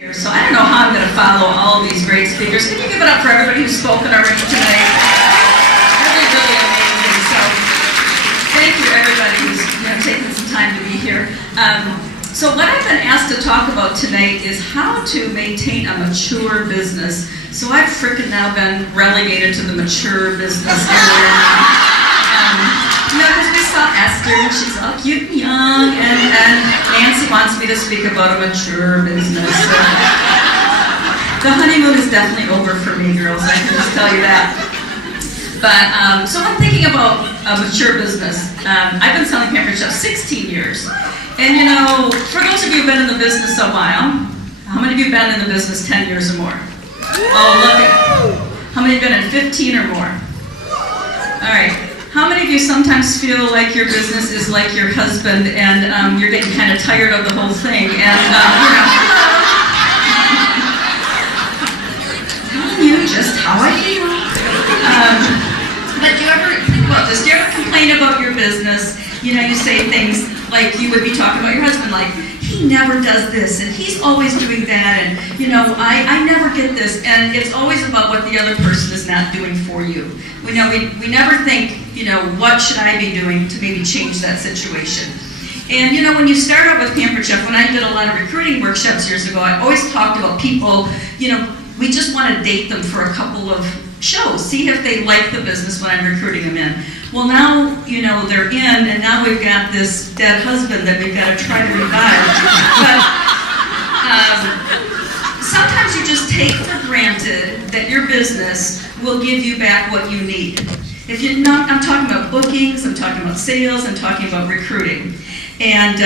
So I don't know how I'm going to follow all of these great speakers. Can you give it up for everybody who's spoken already tonight? Really, really amazing. So thank you everybody who's taken some time to be here. So what I've been asked to talk about tonight is how to maintain a mature business. So I've freaking now been relegated to the mature business area. Because we saw Esther, and she's all cute and young, and Nancy wants me to speak about a mature business. So the honeymoon is definitely over for me, girls, I can just tell you that. But, so I'm thinking about a mature business. I've been selling pampered chef 16 years. And for those of you who've been in the business a while, how many of you have been in the business 10 years or more? Oh, look at it. How many have been in 15 or more? All right. How many of you sometimes feel like your business is like your husband and you're getting kind of tired of the whole thing? And, telling you just how I feel. But do you ever think about this? Do you ever complain about your business? You say things like you would be talking about your husband, like, he never does this, and he's always doing that, and, I never get this, and it's always about what the other person is not doing for you. We never think, what should I be doing to maybe change that situation? And, when you start out with Pampered Chef, when I did a lot of recruiting workshops years ago, I always talked about people, we just want to date them for a couple of shows, see if they like the business when I'm recruiting them in. Well, now, they're in, and now we've got this dead husband that we've got to try to revive. But sometimes you just take for granted that your business will give you back what you need. If you're not, I'm talking about bookings, I'm talking about sales, I'm talking about recruiting. And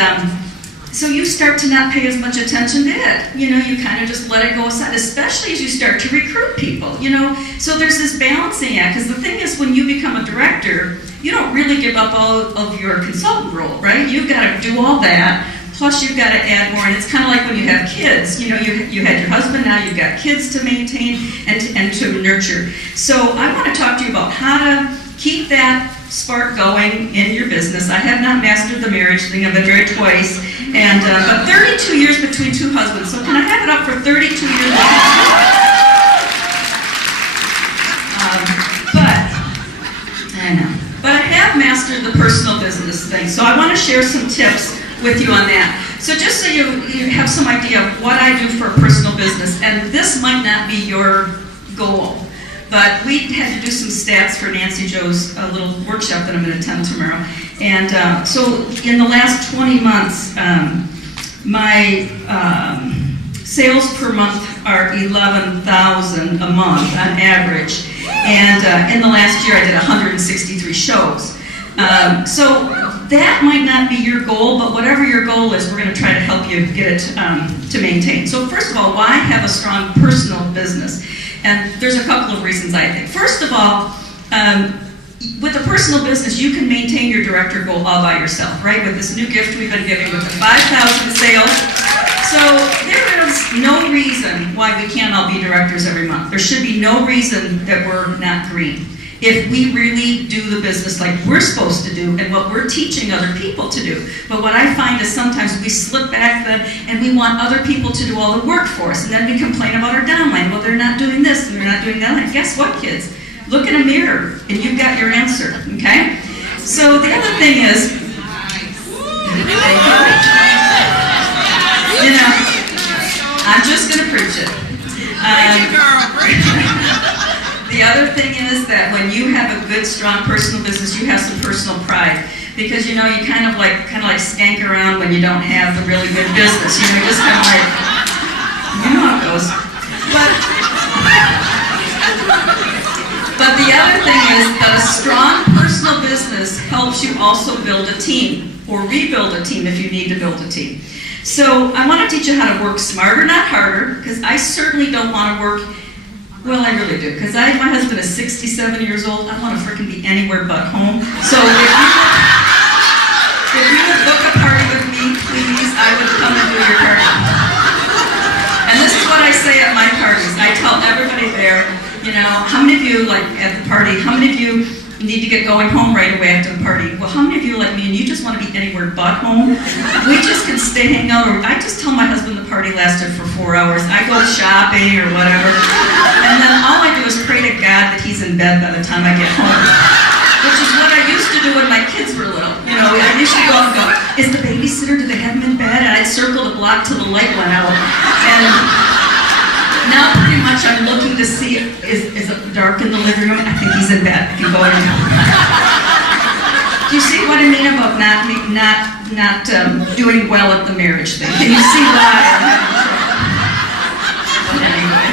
so you start to not pay as much attention to it. You kind of just let it go aside, especially as you start to recruit people. So there's this balancing act, because the thing is, when you become a director, you don't really give up all of your consultant role, right? You've got to do all that, plus you've got to add more, and it's kind of like when you have kids. You had your husband, now you've got kids to maintain and to nurture. So I want to talk to you about how to keep that spark going in your business. I have not mastered the marriage thing. I've been married twice, and but 32 years between two husbands. So can I have it up for 32 years? But I have mastered the personal business thing. So I want to share some tips with you on that. So just so you have some idea of what I do for a personal business, and this might not be your goal. But we had to do some stats for Nancy Joe's little workshop that I'm going to attend tomorrow. And so in the last 20 months, my sales per month are $11,000 a month on average. And in the last year, I did 163 shows. So that might not be your goal, but whatever your goal is, we're going to try to help you get it to maintain. So first of all, why have a strong personal business? And there's a couple of reasons, I think. First of all, with a personal business, you can maintain your director goal all by yourself, right? With this new gift we've been giving with the 5,000 sales. So there is no reason why we can't all be directors every month. There should be no reason that we're not green. If we really do the business like we're supposed to do and what we're teaching other people to do. But what I find is sometimes we slip back then and we want other people to do all the work for us, and then we complain about our downline. Well, they're not doing this and they're not doing that. And guess what, kids? Look in a mirror and you've got your answer, okay? So the other thing is, I'm just going to preach it. The other thing is that when you have a good, strong personal business, you have some personal pride. Because you kind of like skank around when you don't have the really good business. You're just kind of like, how it goes. But the other thing is that a strong personal business helps you also build a team, or rebuild a team if you need to build a team. So I want to teach you how to work smarter, not harder, because I certainly don't want to work. Well, I really do, because my husband is 67 years old. I want to frickin' be anywhere but home. So if you would book a party with me, please, I would come and do your party. And this is what I say at my parties. I tell everybody there, how many of you, like at the party, how many of you need to get going home right away after the party? Well, how many of you like me and you just want to be anywhere but home? We just can stay hang out, or I just tell my husband the party lasted for 4 hours. I go shopping or whatever, and then all I do is pray to God that he's in bed by the time I get home, which is what I used to do when my kids were little. You know, I used to go and go, is the babysitter, do they have him in bed? And I'd circle the block till the light went out. And now pretty much I'm looking to see, is it dark in the living room? I think he's in bed. I can go in and help him. Do you see what I mean about not doing well at the marriage thing? Can you see why I'm having trouble? But anyway.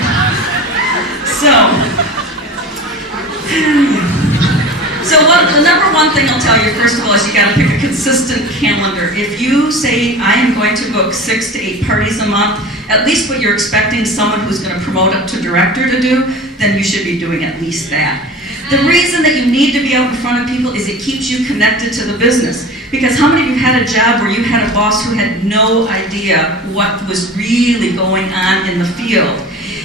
The number one thing I'll tell you, first of all, is you got to pick a consistent calendar. If you say, I am going to book 6 to 8 parties a month, at least what you're expecting someone who's going to promote up to director to do, then you should be doing at least that. The reason that you need to be out in front of people is it keeps you connected to the business. Because how many of you had a job where you had a boss who had no idea what was really going on in the field?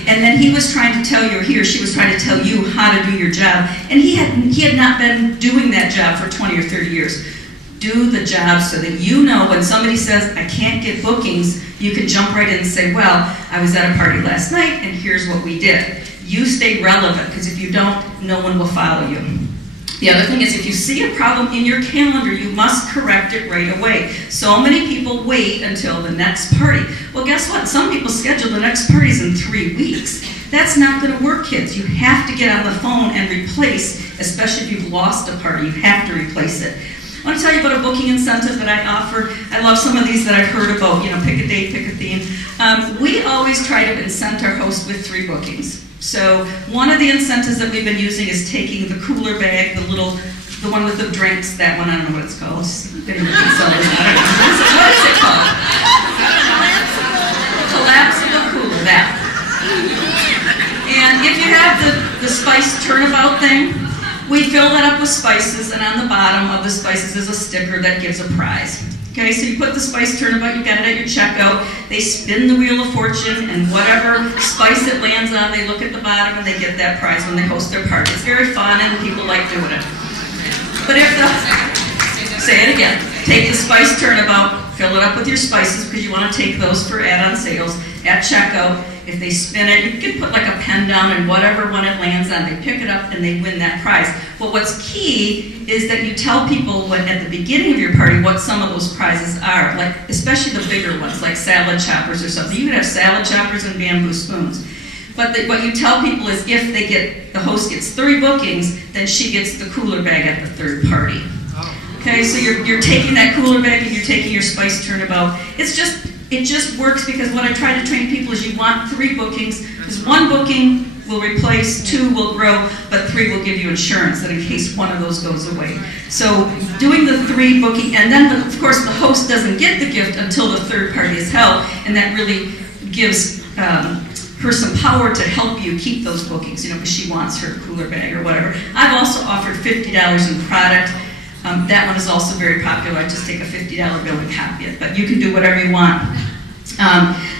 And then he was trying to tell you, or he or she was trying to tell you how to do your job. And he had not been doing that job for 20 or 30 years. Do the job so that you know when somebody says, I can't get bookings, you can jump right in and say, well, I was at a party last night and here's what we did. You stay relevant, because if you don't, no one will follow you. The other thing is, if you see a problem in your calendar, you must correct it right away. So many people wait until the next party. Well, guess what? Some people schedule the next parties in 3 weeks. That's not going to work, kids. You have to get on the phone and replace, especially if you've lost a party, you have to replace it. I want to tell you about a booking incentive that I offer. I love some of these that I've heard about, pick a date, pick a theme. We always try to incent our host with 3 bookings. So one of the incentives that we've been using is taking the cooler bag, the one with the drinks, that one, I don't know what it's called. What is it called? Collapsible cooler, that. And if you have the spice turnabout thing, we fill that up with spices, and on the bottom of the spices is a sticker that gives a prize. Okay, so you put the spice turnabout, you got it at your checkout, they spin the wheel of fortune, and whatever spice it lands on, they look at the bottom and they get that prize when they host their party. It's very fun and people like doing it. But say it again, take the spice turnabout, fill it up with your spices, because you want to take those for add-on sales. At checkout, if they spin it, you can put like a pen down, and whatever one it lands on, they pick it up and they win that prize. But what's key is that you tell people at the beginning of your party what some of those prizes are, like especially the bigger ones, like salad choppers or something. You could have salad choppers and bamboo spoons. But what you tell people is if the host gets 3 bookings, then she gets the cooler bag at the 3rd party. Okay, so you're taking that cooler bag and you're taking your spice turnabout. It just works, because what I try to train people is you want 3 bookings, because 1 booking will replace, 2 will grow, but 3 will give you insurance that in case one of those goes away. So doing the 3 booking, and then of course the host doesn't get the gift until the 3rd party is held, and that really gives her some power to help you keep those bookings, because she wants her cooler bag or whatever. I've also offered $50 in product. That one is also very popular. I just take a $50 bill and copy it, but you can do whatever you want.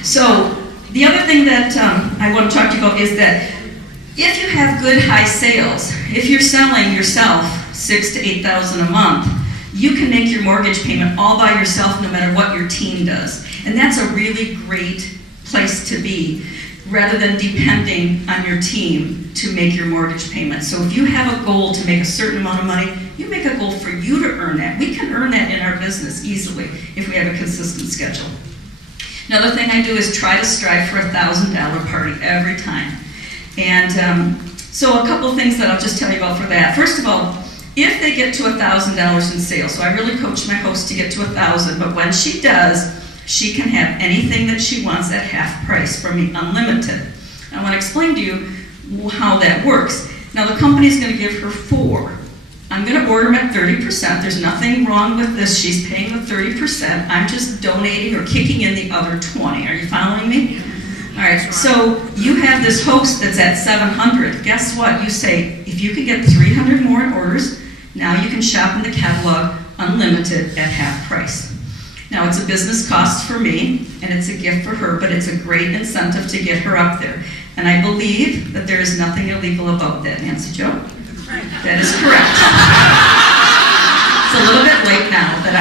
So the other thing that I want to talk to you about is that if you have good high sales, if you're selling yourself $6,000 to $8,000 a month, you can make your mortgage payment all by yourself no matter what your team does. And that's a really great place to be, rather than depending on your team to make your mortgage payment. So if you have a goal to make a certain amount of money, you make a goal for you to earn that. We can earn that in our business easily if we have a consistent schedule. Another thing I do is try to strive for a $1,000 party every time. And so a couple things that I'll just tell you about for that. First of all, if they get to $1,000 in sales, so I really coach my host to get to $1,000, but when she does, she can have anything that she wants at half price from me, unlimited. I want to explain to you how that works. Now the company's going to give her 4. I'm going to order them at 30%. There's nothing wrong with this. She's paying the 30%. I'm just donating or kicking in the other 20. Are you following me? All right, so you have this host that's at 700. Guess what? You say, if you can get 300 more in orders, now you can shop in the catalog unlimited at half price. Now it's a business cost for me, and it's a gift for her, but it's a great incentive to get her up there. And I believe that there is nothing illegal about that, Nancy Jo. That is correct. It's a little bit late now that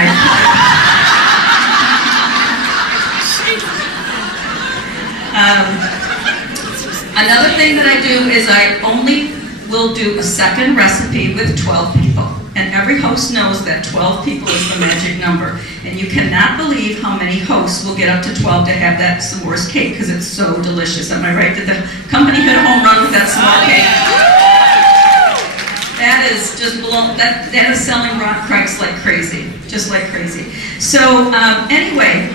Another thing that I do is I only will do a second recipe with 12 people. And every host knows that 12 people is the magic number. And you cannot believe how many hosts will get up to 12 to have that s'mores cake because it's so delicious. Am I right? Did the company hit a home run with that s'more cake? That is just that is selling rock cracks like crazy, just like crazy. So anyway,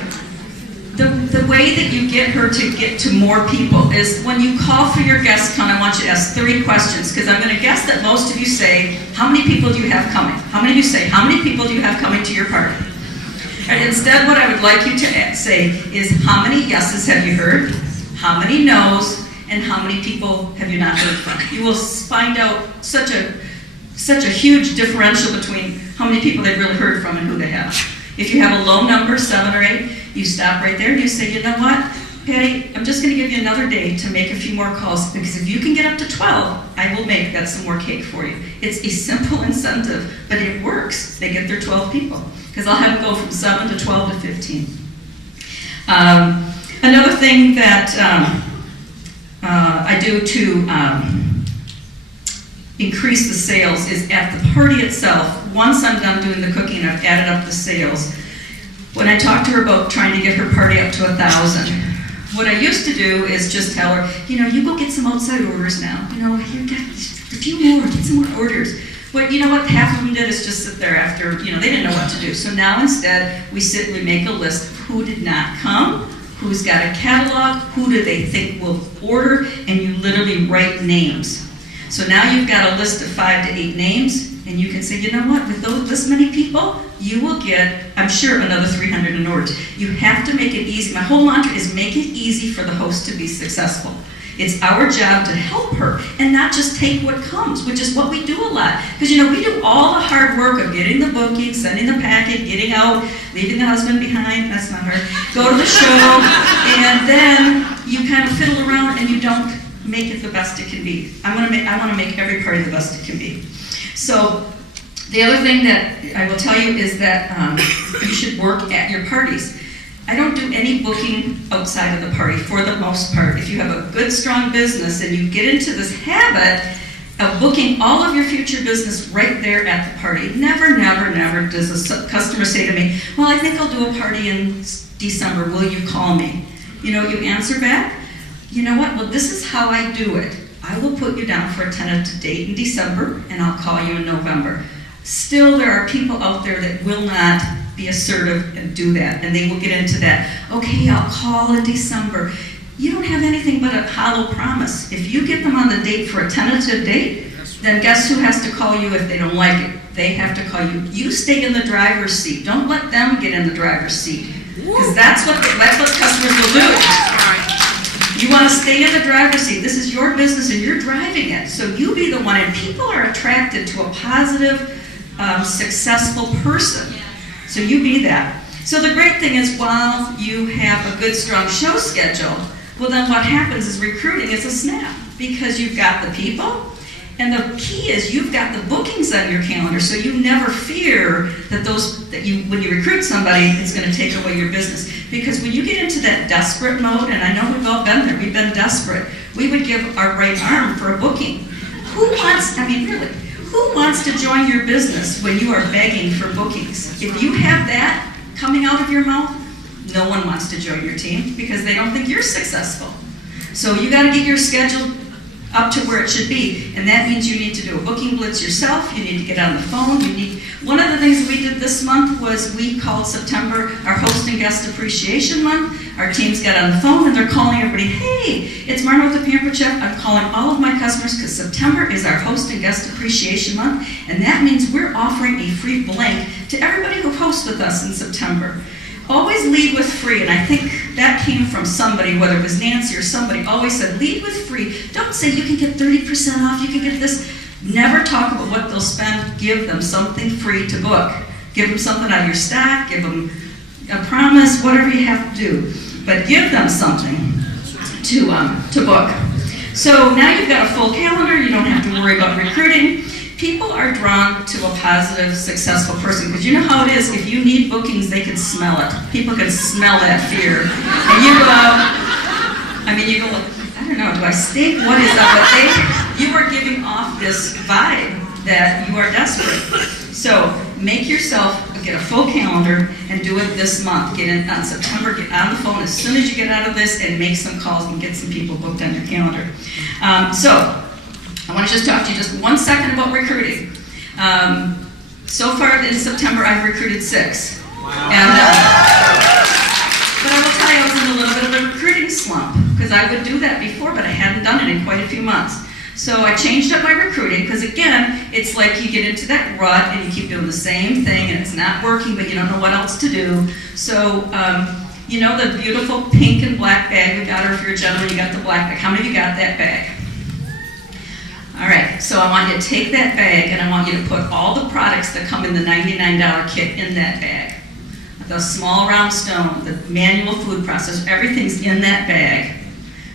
the way that you get her to get to more people is when you call for your guest count, I want you to ask 3 questions, because I'm going to guess that most of you say, how many people do you have coming? How many of you say, how many people do you have coming to your party? And instead, what I would like you to say is, how many yeses have you heard? How many no's? And how many people have you not heard from? You will find out such a huge differential between how many people they've really heard from and who they have. If you have a low number, 7 or 8, you stop right there and you say, you know what, Patty, I'm just going to give you another day to make a few more calls, because if you can get up to 12, I will make that some more cake for you. It's a simple incentive, but it works. They get their 12 people, because I'll have them go from 7 to 12 to 15. Another thing that I do to increase the sales is at the party itself. Once I'm done doing the cooking, I've added up the sales. When I talked to her about trying to get her party up to 1,000, what I used to do is just tell her, you go get some outside orders now. Here, get a few more, get some more orders. But you know what half of them did is just sit there after, they didn't know what to do. So now instead, we sit and we make a list of who did not come, who's got a catalog, who do they think will order, and you literally write names. So now you've got a list of 5 to 8 names, and you can say, you know what, with this many people, you will get, I'm sure, another 300 in orders. You have to make it easy. My whole mantra is make it easy for the host to be successful. It's our job to help her and not just take what comes, which is what we do a lot. Because, we do all the hard work of getting the booking, sending the packet, getting out, leaving the husband behind, that's not hard, go to the show, and then you kind of fiddle around and you don't make it the best it can be. I want to make every party the best it can be. So the other thing that I will tell you is that you should work at your parties. I don't do any booking outside of the party for the most part. If you have a good, strong business and you get into this habit of booking all of your future business right there at the party, never, never, never does a customer say to me, well, I think I'll do a party in December. Will you call me? You answer back, you know what? Well, this is how I do it. I will put you down for a tentative date in December, and I'll call you in November. Still, there are people out there that will not be assertive and do that, and they will get into that. Okay, I'll call in December. You don't have anything but a hollow promise. If you get them on the date for a tentative date, then guess who has to call you if they don't like it? They have to call you. You stay in the driver's seat. Don't let them get in the driver's seat, because that's what customers will do. You want to stay in the driver's seat. This is your business and you're driving it. So you be the one. And people are attracted to a positive, successful person. So you be that. So the great thing is, while you have a good, strong show schedule, well, then what happens is recruiting is a snap, because you've got the people. And the key is you've got the bookings on your calendar, so you never fear that when you recruit somebody, it's going to take away your business. Because when you get into that desperate mode, and I know we've all been there, we've been desperate, we would give our right arm for a booking. Who wants to join your business when you are begging for bookings? If you have that coming out of your mouth, no one wants to join your team because they don't think you're successful. So you got to get your schedule up to where it should be, and that means you need to do a booking blitz yourself. You need to get on the phone. One of the things we did this month was we called September our Host and Guest Appreciation Month. Our teams got on the phone and they're calling everybody, hey, it's Marna with the Pampered Chef. I'm calling all of my customers because September is our Host and Guest Appreciation Month, and that means we're offering a free blank to everybody who hosts with us in September. Always lead with free, and I think that came from somebody, whether it was Nancy or somebody, always said, lead with free. Don't say you can get 30% off, you can get this. Never talk about what they'll spend. Give them something free to book. Give them something out of your stock, give them a promise, whatever you have to do. But give them something to book. So now you've got a full calendar, you don't have to worry about recruiting. People are drawn to a positive, successful person, because you know how it is. If you need bookings, they can smell it. People can smell that fear. And you go out, I mean, you go, I don't know, do I stink? What is up? But you are giving off this vibe that you are desperate. So make yourself, get a full calendar and do it this month. Get in on September, get on the phone as soon as you get out of this and make some calls and get some people booked on your calendar. So I want to just talk to you just 1 second about recruiting. So far in September, I've recruited 6. Wow. And, but I will tell you, I was in a little bit of a recruiting slump because I would do that before, but I hadn't done it in quite a few months. So I changed up my recruiting because, again, it's like you get into that rut and you keep doing the same thing and it's not working, but you don't know what else to do. So, you know the beautiful pink and black bag we got, or if you're a gentleman, you got the black bag. How many of you got that bag? All right, so I want you to take that bag and I want you to put all the products that come in the $99 kit in that bag. The small round stone, the manual food processor, everything's in that bag.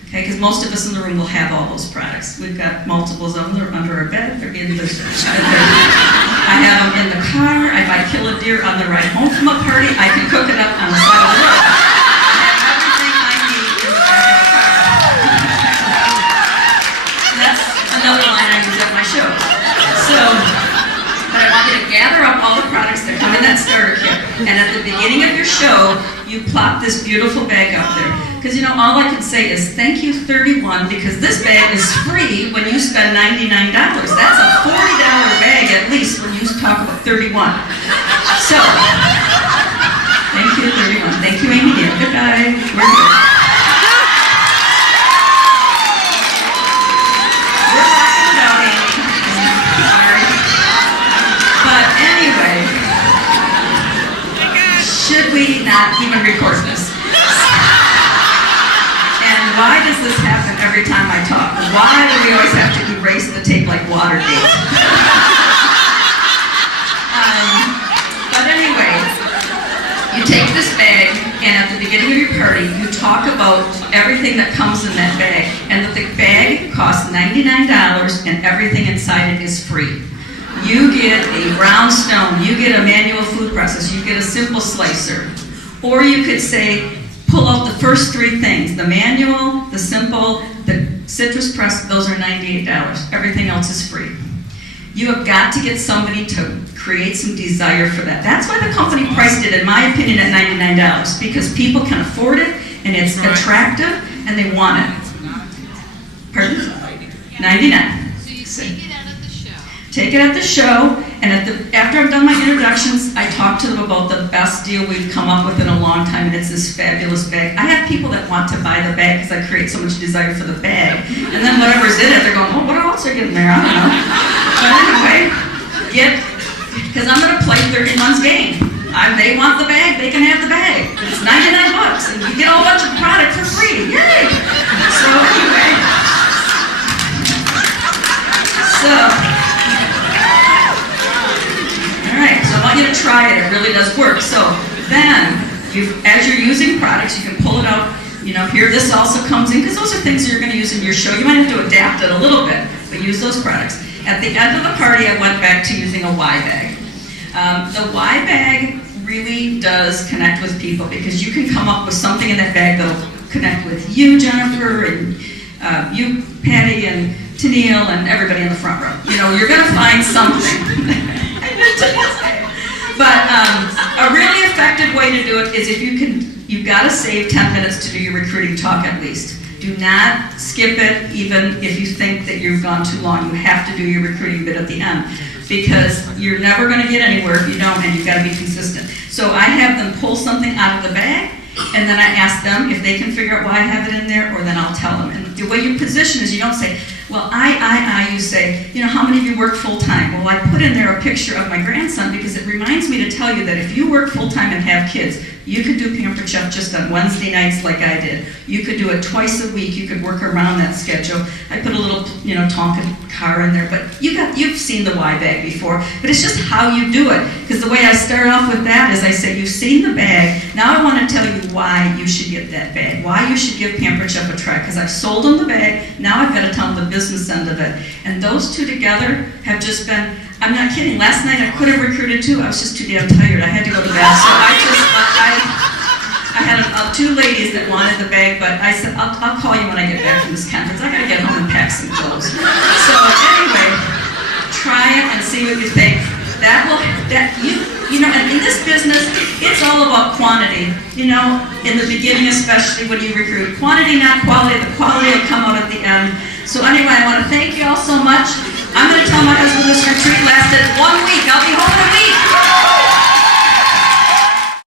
Okay, because most of us in the room will have all those products. We've got multiples of them. They're under our bed. They're in the. I have them in the car. If I kill a deer on the ride home from a party, I can cook it up on the side of the road. I have everything I need in the back of the car. That's another line I use at my show. So, but I want you to gather up all the products that come in that starter kit, and at the beginning of your show, you plop this beautiful bag out there. Because, you know, all I can say is thank you 31, because this bag is free when you spend $99. That's a $40 bag at least when you talk about 31. So, thank you 31. Thank you, Amy Dear. Goodbye. We're here. We're talking about Amy. Sorry. But anyway, should we not even record this? Why does this happen every time I talk? Why do we always have to erase the tape like Watergate? But anyway, you take this bag, and at the beginning of your party, you talk about everything that comes in that bag, and that the bag costs $99, and everything inside it is free. You get a brown stone, you get a manual food processor, you get a simple slicer, or you could say, pull out the first 3 things, the manual, the simple, the citrus press, those are $98. Everything else is free. You have got to get somebody to create some desire for that. That's why the company priced it, in my opinion, at $99, because people can afford it, and it's attractive, and they want it. Pardon? $99. So you take it out at the show. Take it at the show, and after I've done my introductions, I talk to them about the best deal we've come up with in a long time, and it's this fabulous bag. I have people that want to buy the bag because I create so much desire for the bag, and then whatever's in it, they're going, oh, what else are getting there? I don't know. But anyway, because I'm going to play 31's game. They want the bag, they can have the bag. It's $99, and you get a whole bunch of product for free. Yay! So anyway, all right, so I want you to try it. It really does work. So then, as you're using products, you can pull it out. You know, here this also comes in, because those are things that you're going to use in your show. You might have to adapt it a little bit, but use those products. At the end of the party, I went back to using a Y bag. The Y bag really does connect with people, because you can come up with something in that bag that'll connect with you, Jennifer, and you, Patty, and Tennille, and everybody in the front row. You know, you're going to find something. But a really effective way to do it is if you can, you've got to save 10 minutes to do your recruiting talk at least. Do not skip it, even if you think that you've gone too long. You have to do your recruiting bit at the end, because you're never going to get anywhere if you don't, and you've got to be consistent. So I have them pull something out of the bag, and then I ask them if they can figure out why I have it in there, or then I'll tell them. And the way you position is you don't say, well, you say, you know, how many of you work full-time? Well, I put in there a picture of my grandson because it reminds me to tell you that if you work full-time and have kids, you could do Pampered Chef just on Wednesday nights like I did. You could do it twice a week. You could work around that schedule. I put a little, you know, Tonka car in there, but you've seen the Y bag before, but it's just how you do it. Because the way I start off with that is I say, you've seen the bag. Now I want to tell you why you should get that bag, why you should give Pampered Chef a try, because I've sold them the bag. Now I've got to tell them the business end of it. And those two together have just been, I'm not kidding, last night I could have recruited 2. I was just too damn tired. I had to go to bed. So I had two ladies that wanted the bag, but I said, I'll call you when I get back from this conference. I gotta get home and pack some clothes. So anyway, try it and see what you think. And in this business, it's all about quantity. In the beginning especially when you recruit. Quantity, not quality. The quality will come out at the end. So anyway, I want to thank you all so much. I'm going to tell my husband this retreat lasted 1 week. I'll be home